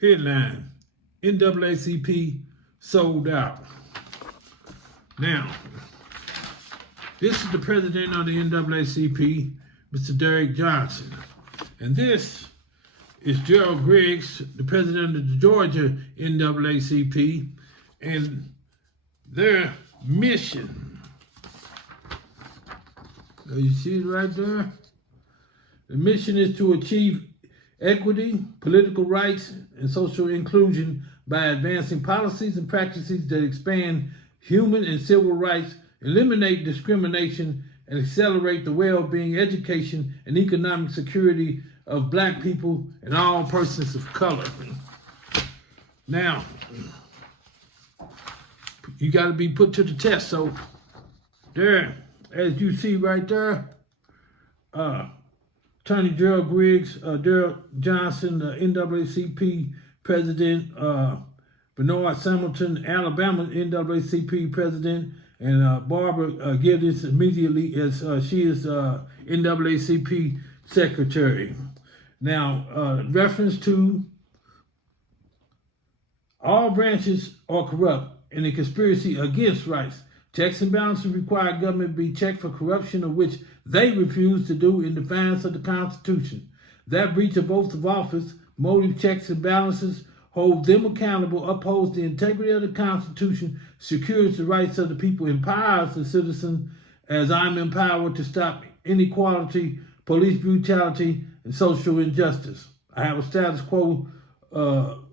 Headline, NAACP sold out. Now, this is the president of the NAACP, Mr. Derrick Johnson. And this is Gerald Griggs, the president of the Georgia NAACP, and their mission. You see it right there? The mission is to achieve equity, political rights, and social inclusion by advancing policies and practices that expand human and civil rights, eliminate discrimination, and accelerate the well-being, education, and economic security of Black people and all persons of color. Now, you got to be put to the test. So there, as you see right there, Attorney Gerald Griggs, Derrick Johnson, the NAACP President, Bernard Hamilton, Alabama NAACP President, and Barbara Gibbons immediately as she is NAACP Secretary. Now, reference to all branches are corrupt and a conspiracy against rights. Checks and balances require government be checked for corruption of which they refuse to do in defiance of the Constitution. That breach of oath of office, motive checks and balances, hold them accountable, upholds the integrity of the Constitution, secures the rights of the people, empowers the citizen as I'm empowered to stop inequality, police brutality, and social injustice. I have a status quo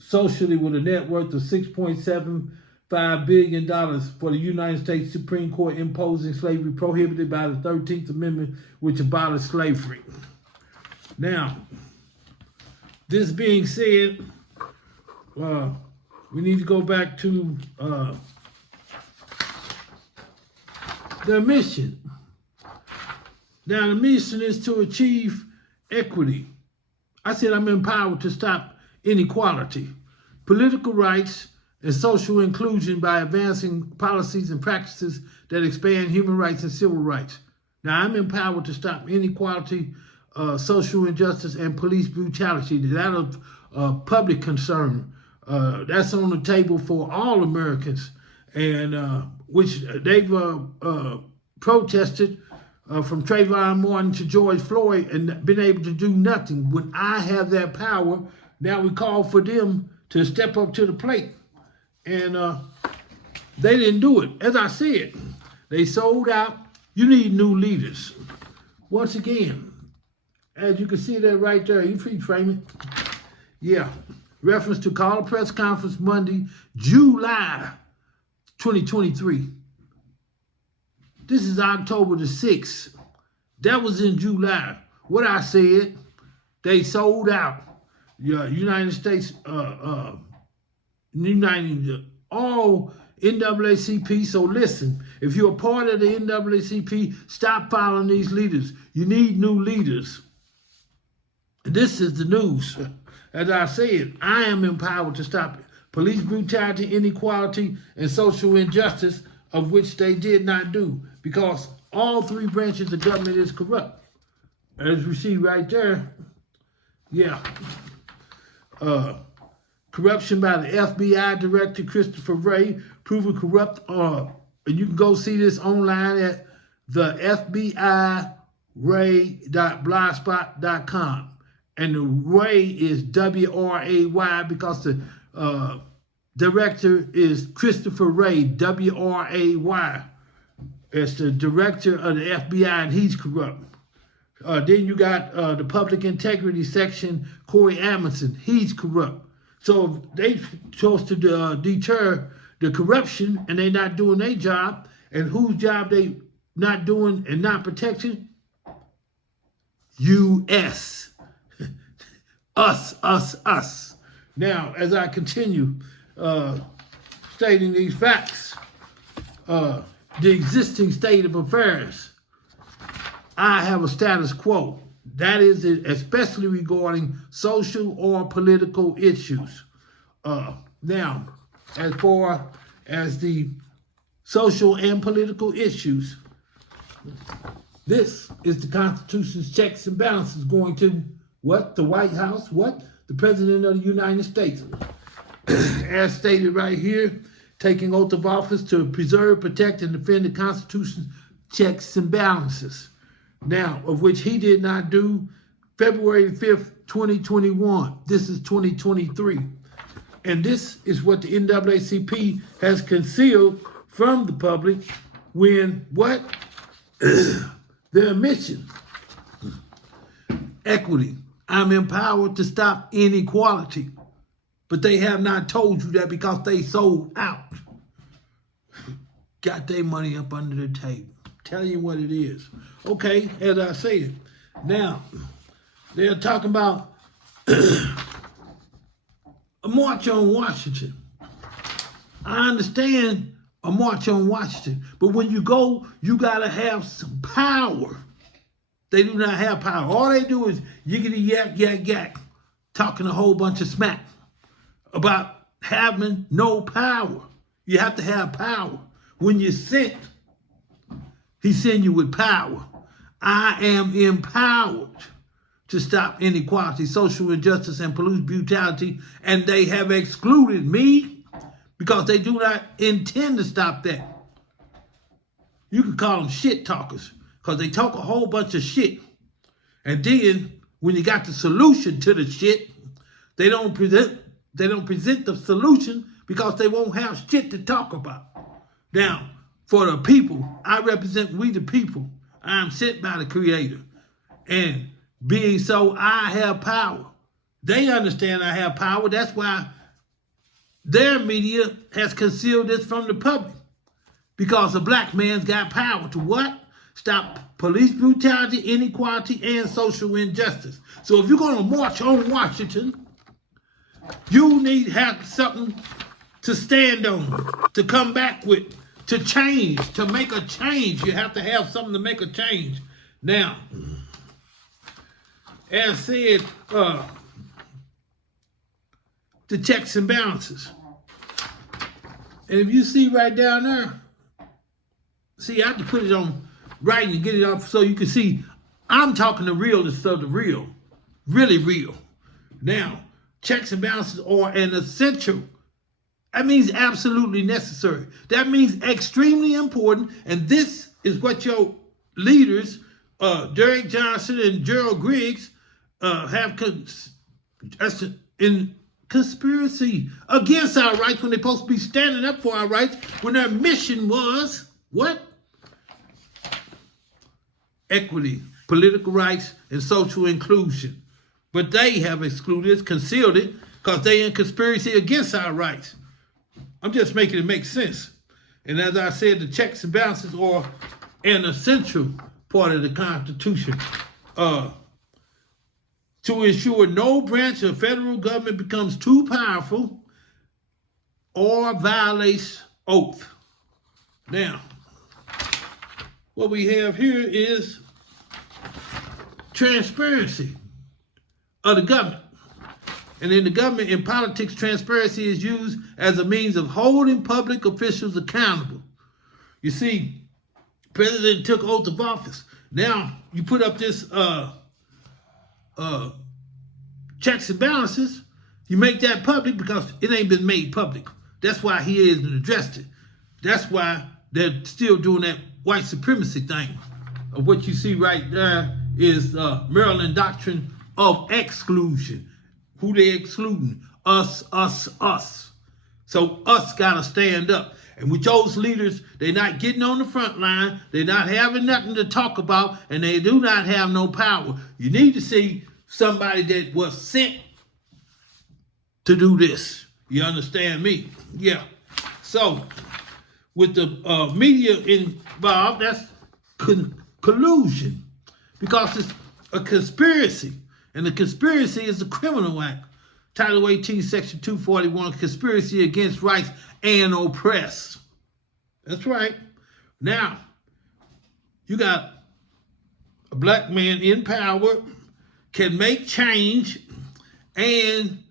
socially with a net worth of $6.75 billion for the United States Supreme Court imposing slavery prohibited by the 13th Amendment, which abolished slavery. Now, this being said, we need to go back to their mission. Now, the mission is to achieve equity. I said I'm empowered to stop inequality, political rights, and social inclusion by advancing policies and practices that expand human rights and civil rights. Now, I'm empowered to stop inequality, social injustice, and police brutality. That of public concern. That's on the table for all Americans, and which they've protested from Trayvon Martin to George Floyd and been able to do nothing. When I have that power, now we call for them to step up to the plate. And they didn't do it. As I said, they sold out. You need new leaders. Once again, as you can see that right there, you free frame it. Yeah, reference to call a press conference Monday, July 2023. This is October the 6th. That was in July. What I said, they sold out. United States, uniting all NAACP. So listen, if you're a part of the NAACP, stop following these leaders. You need new leaders. This is the news. As I said, I am empowered to stop police brutality, inequality, and social injustice, of which they did not do, because all three branches of government is corrupt. As you see right there, yeah. Corruption by the FBI Director Christopher Wray, proven corrupt. And you can go see this online at the FBIRay.blogspot.com. And the Ray is W-R-A-Y because the director is Christopher Wray, W-R-A-Y. It's the director of the FBI, and he's corrupt. Then you got the Public Integrity Section, Corey Amundson. He's corrupt. So they chose to deter the corruption, and they're not doing their job. And whose job they not doing and not protecting? U.S. Us. Now, as I continue stating these facts, the existing state of affairs, I have a status quo. That is especially regarding social or political issues. Now, as far as the social and political issues, this is the Constitution's checks and balances going to What? The White House? What? The President of the United States. As stated right here, taking oath of office to preserve, protect, and defend the Constitution's checks and balances. Now, of which he did not do February 5th, 2021. This is 2023. And this is what the NAACP has concealed from the public when what? Their mission. Equity. I'm empowered to stop inequality. But they have not told you that because they sold out. Got their money up under the table. Telling you what it is. Okay, as I said. Now, they're talking about a march on Washington. I understand a march on Washington. But when you go, you got to have some power. They do not have power. All they do is yiggity yak, yak, yak. Talking a whole bunch of smack about having no power. You have to have power. When you're sent, he send you with power. I am empowered to stop inequality, social injustice, and police brutality, and they have excluded me because they do not intend to stop that. You can call them shit talkers because they talk a whole bunch of shit. And then when you got the solution to the shit, they don't present the solution because they won't have shit to talk about. Now, for the people, I represent we the people. I am sent by the Creator. And being so, I have power. They understand I have power. That's why their media has concealed this from the public. Because a black man's got power to what? Stop police brutality, inequality, and social injustice. So if you're going to march on Washington, you need to have something to stand on, to come back with, to change, to make a change. You have to have something to make a change. Now, as said, the checks and balances. And if you see right down there, see, I have to put it on right and get it up so you can see I'm talking the realest of the real, really real. Now, checks and balances are an essential. That means absolutely necessary. That means extremely important. And this is what your leaders, Derrick Johnson and Gerald Griggs, have in conspiracy against our rights when they're supposed to be standing up for our rights when their mission was what? Equity, political rights, and social inclusion. But they have excluded it, concealed it, because they in conspiracy against our rights. I'm just making it make sense. And as I said, the checks and balances are an essential part of the Constitution to ensure no branch of federal government becomes too powerful or violates oath. Now, what we have here is transparency of the government. And in the government, in politics, transparency is used as a means of holding public officials accountable. You see, President took oath of office. Now, you put up this checks and balances, you make that public because it ain't been made public. That's why he hasn't addressed it. That's why they're still doing that white supremacy thing. What you see right there is Maryland doctrine of exclusion. Who they excluding? Us, us, us. So us gotta stand up. And with those leaders, they're not getting on the front line. They're not having nothing to talk about, and they do not have no power. You need to see somebody that was sent to do this. You understand me? Yeah. So, with the media involved, that's collusion. Because it's a conspiracy. And the conspiracy is a criminal act. Title 18, Section 241, conspiracy against rights and oppress. That's right. Now, you got a black man in power, can make change, and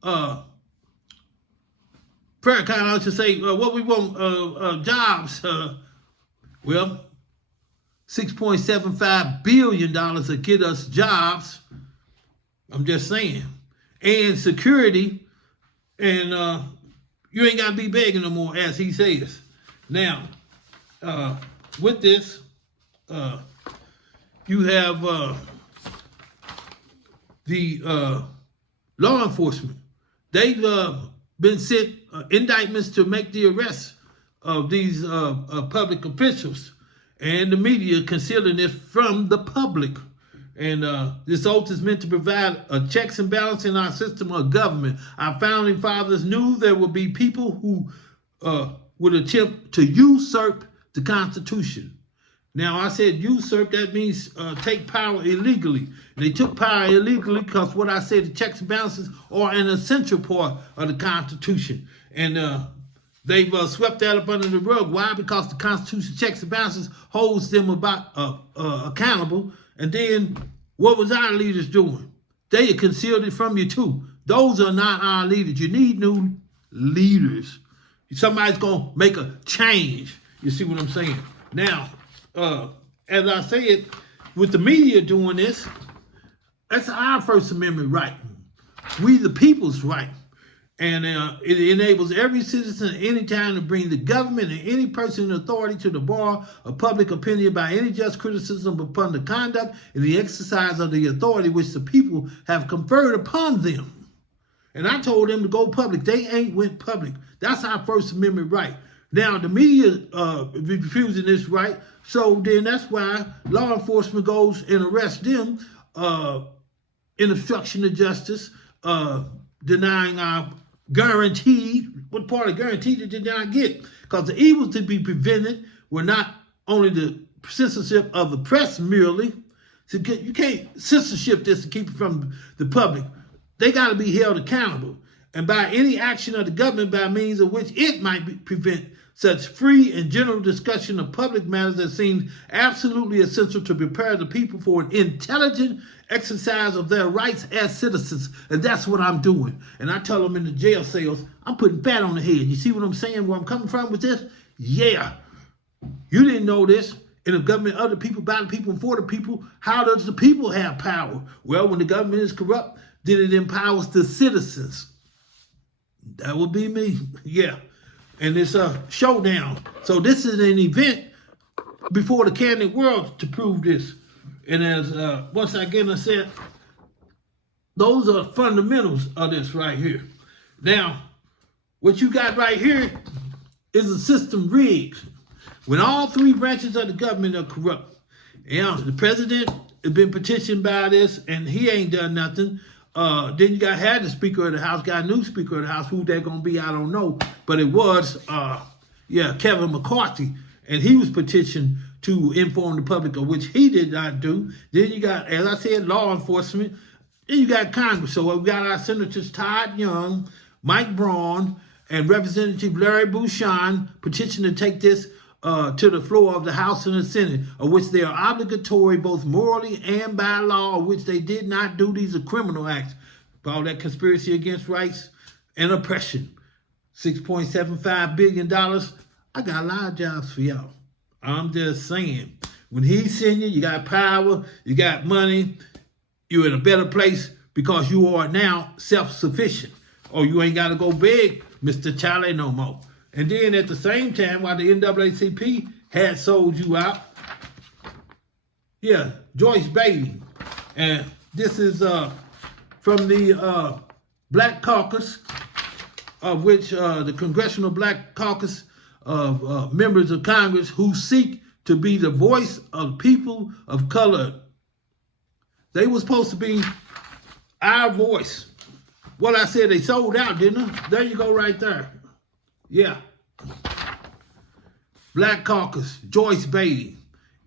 prayer kind of should say, what we want, jobs. Well, $6.75 billion to get us jobs. I'm just saying. And security, and you ain't got to be begging no more, as he says. Now, with this, you have the law enforcement. They've been sent indictments to make the arrest of these public officials, and the media concealing it from the public. And this oath is meant to provide a checks and balance in our system of government. Our founding fathers knew there would be people who would attempt to usurp the Constitution. Now, I said usurp, that means take power illegally. They took power illegally because what I said, the checks and balances are an essential part of the Constitution. And they've swept that up under the rug. Why? Because the Constitution checks and balances holds them accountable. And then what was our leaders doing? They had concealed it from you too. Those are not our leaders. You need new leaders. Somebody's going to make a change. You see what I'm saying? Now, as I said, with the media doing this, that's our First Amendment right. We the people's right. And it enables every citizen at any time to bring the government and any person in authority to the bar of public opinion by any just criticism upon the conduct and the exercise of the authority which the people have conferred upon them. And I told them to go public. They ain't went public. That's our First Amendment right. Now, the media refusing this right, so then that's why law enforcement goes and arrests them in obstruction of justice, denying our guaranteed, what part of guaranteed they did not get? Because the evils to be prevented were not only the censorship of the press merely. So you can't censorship this to keep it from the public. They got to be held accountable. And by any action of the government by means of which it might prevent such free and general discussion of public matters that seems absolutely essential to prepare the people for an intelligent exercise of their rights as citizens. And that's what I'm doing. And I tell them in the jail cells, I'm putting fat on the head. You see what I'm saying, where I'm coming from with this? Yeah. You didn't know this. In the government, of the people, by the people, and for the people, how does the people have power? Well, when the government is corrupt, then it empowers the citizens. That would be me. Yeah. And it's a showdown. So this is an event before the candid world to prove this. And as once again I said, those are fundamentals of this right here. Now, what you got right here is a system rigged. When all three branches of the government are corrupt. And the president has been petitioned by this and he ain't done nothing. Then you had the Speaker of the House, got a new Speaker of the House. Who they're going to be, I don't know. But it was, Kevin McCarthy. And he was petitioned to inform the public, of which he did not do. Then you got, as I said, law enforcement. Then you got Congress. So we got our Senators Todd Young, Mike Braun, and Representative Larry Bouchon petitioned to take this to the floor of the House and the Senate, of which they are obligatory both morally and by law, of which they did not do. These are criminal acts. All that conspiracy against rights and oppression. $6.75 billion. I got a lot of jobs for y'all. I'm just saying. When he's senior, you got power, you got money, you're in a better place because you are now self-sufficient. Or you ain't got to go beg Mr. Charlie no more. And then at the same time, while the NAACP had sold you out, Joyce Bailey. And this is from the Black Caucus, of which the Congressional Black Caucus of members of Congress who seek to be the voice of people of color. They were supposed to be our voice. What I said, they sold out, didn't they? There you go right there. Yeah. Black Caucus, Joyce Bailey.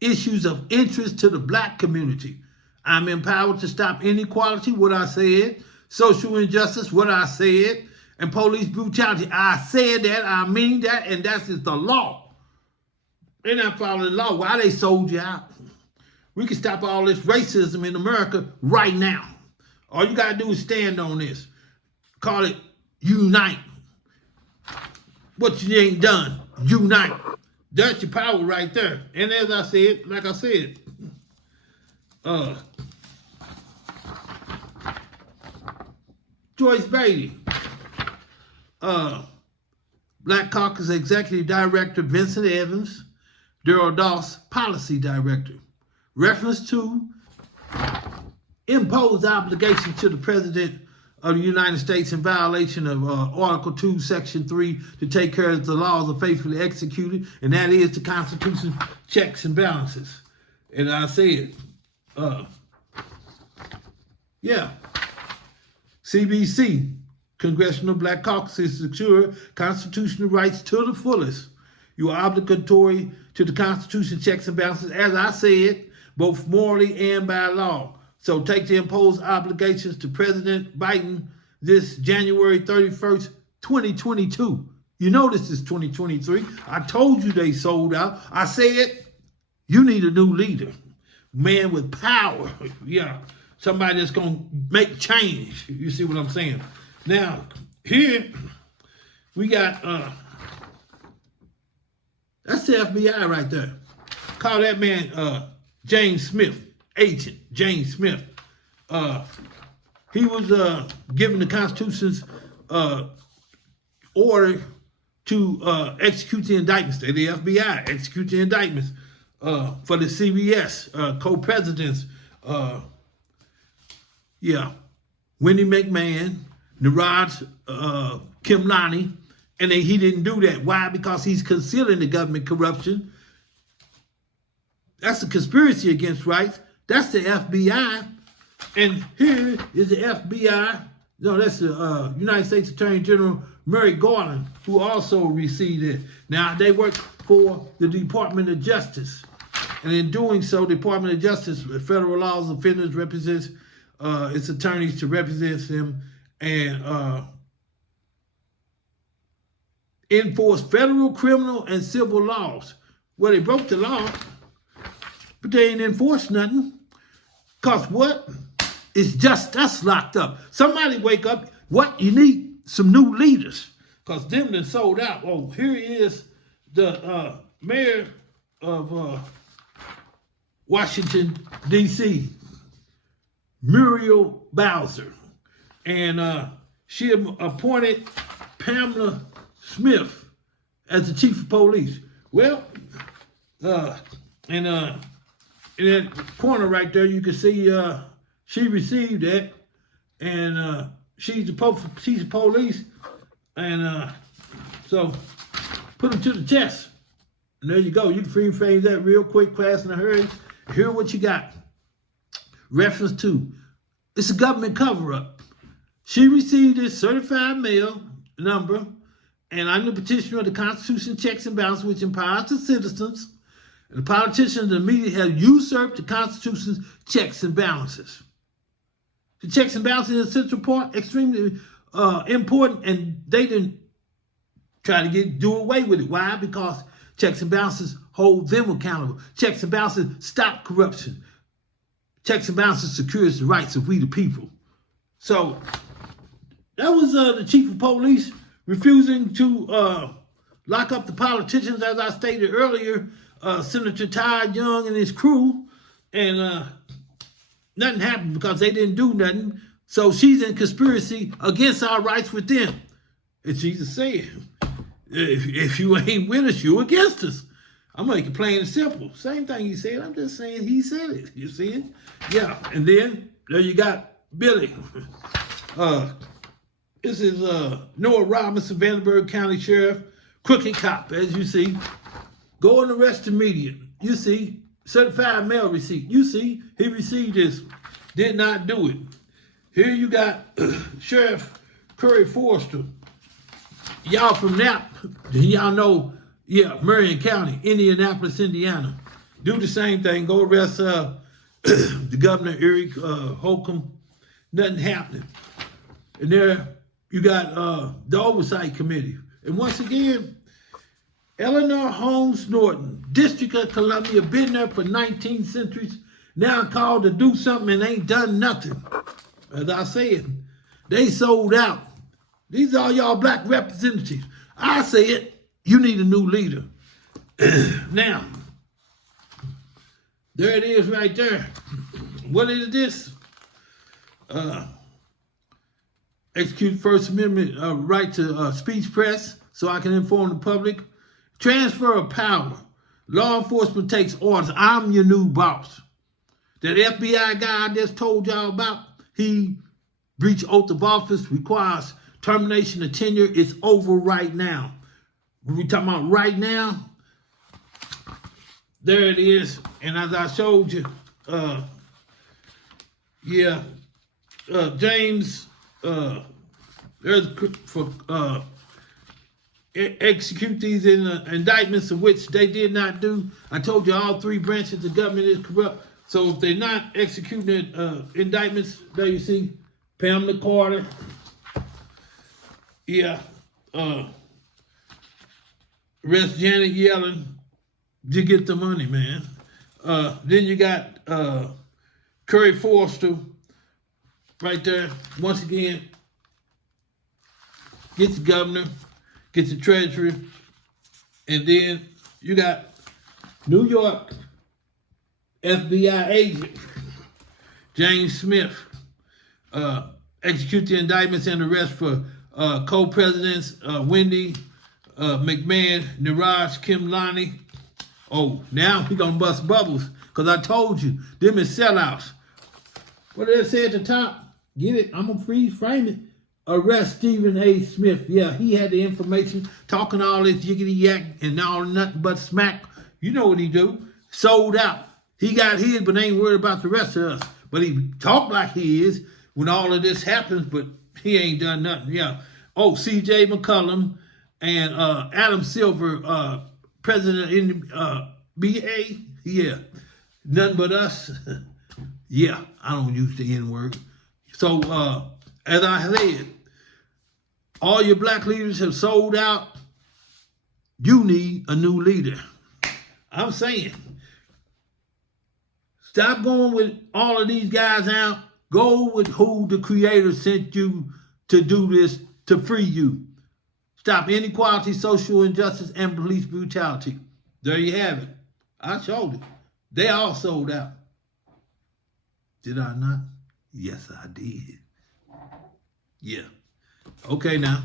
Issues of interest to the black community. I'm empowered to stop inequality, what I said. Social injustice, what I said. And police brutality. I said that, I mean that, and that's just the law. They're not following the law. Why they sold you out? We can stop all this racism in America right now. All you got to do is stand on this. Call it unite. What you ain't done, unite. That's your power right there. And as I said, like I said, Joyce Beatty, Black Caucus Executive Director Vincent Evans, Daryl Doss, Policy Director. Reference to imposed obligations to the President of the United States in violation of Article 2, Section 3 to take care of the laws are faithfully executed, and that is the Constitution, checks and balances. And I said, CBC, Congressional Black Caucus, is secure constitutional rights to the fullest. You are obligatory to the Constitution, checks and balances, as I said, both morally and by law. So take the imposed obligations to President Biden this January 31st, 2022. You know this is 2023. I told you they sold out. I said, you need a new leader. Man with power. Yeah. Somebody that's going to make change. You see what I'm saying? Now, here we got, that's the FBI right there. Call that man James Smith. Agent James Smith. He was given the Constitution's order to execute the indictments. The FBI execute the indictments for the CBS co-presidents. Wendy McMahon, Niraj Khemlani, and he didn't do that. Why? Because he's concealing the government corruption. That's a conspiracy against rights. That's the FBI. And here is the FBI. No, that's the United States Attorney General Merrick Garland, who also received it. Now, they work for the Department of Justice. And in doing so, the Department of Justice, federal laws offenders, represents its attorneys to represent them and enforce federal, criminal, and civil laws. Well, they broke the law, but they ain't enforced nothing. Because what? It's just us locked up. Somebody wake up. What? You need some new leaders. Because them done sold out. Oh, here is the mayor of Washington, D.C., Muriel Bowser. And she appointed Pamela Smith as the chief of police. Well, in that corner right there, you can see she received that, and she's the police, and so put them to the test. And there you go. You can rephrase that real quick, fast, in a hurry. Hear what you got. Reference to, it's a government cover-up. She received this certified mail number, and I'm the petitioner of the Constitution, checks and balances, which empowers the citizens. And the politicians immediately have usurped the Constitution's checks and balances. The checks and balances is a central part, extremely important, and they didn't try to do away with it. Why? Because checks and balances hold them accountable. Checks and balances stop corruption. Checks and balances secures the rights of we the people. So that was the chief of police refusing to lock up the politicians, as I stated earlier, Senator Todd Young and his crew, and nothing happened because they didn't do nothing. So she's in conspiracy against our rights with them. And Jesus said, if you ain't with us, you against us. I'm making it plain and simple. Same thing he said. I'm just saying he said it. You see it? Yeah. And then there you got Billy. This is Noah Robinson, Vandenberg County Sheriff, crooked cop, as you see. Go and arrest immediate. You see, certified mail receipt. You see, he received this. Did not do it. Here you got Sheriff Curry Forrester. Y'all from Nap, y'all know, Marion County, Indianapolis, Indiana. Do the same thing. Go arrest the governor, Eric Holcomb. Nothing happening. And there you got the Oversight Committee. And once again, Eleanor Holmes Norton, District of Columbia, been there for 19 centuries, now called to do something and ain't done nothing. As I said, they sold out. These are y'all black representatives. I said, you need a new leader. Now, there it is right there. What is this? Execute First Amendment right to speech press so I can inform the public. Transfer of power. Law enforcement takes orders. I'm your new boss. That FBI guy I just told y'all about, he breached oath of office, requires termination of tenure. It's over right now. We talking about right now. There it is. And as I showed you, James, there's for execute these indictments of which they did not do. I told you all three branches of government is corrupt. So if they're not executing indictments, there you see Pamela Carter. Arrest Janet Yellen to get the money, man. Then you got Curry Forster right there. Once again, gets the governor, gets the treasury, and then you got New York FBI agent James Smith execute the indictments and arrest for co-presidents Wendy McMahon, Niraj Kimlani. Oh, now we gonna bust bubbles because I told you them is sellouts. What did it say at the top? Get it? I'm gonna freeze frame it. Arrest Stephen A. Smith. Yeah, he had the information, talking all this yiggity yak and all nothing but smack. You know what he do? Sold out. He got his, but ain't worried about the rest of us. But he talked like he is when all of this happens, but he ain't done nothing. Yeah. Oh, C.J. McCollum and Adam Silver, President BA. Yeah. Nothing but us. Yeah, I don't use the N-word. So, as I said, all your black leaders have sold out. You need a new leader. I'm saying, stop going with all of these guys out. Go with who the Creator sent you to do this, to free you. Stop inequality, social injustice, and police brutality. There you have it. I showed it. They all sold out. Did I not? Yes, I did. Yeah. Okay, now.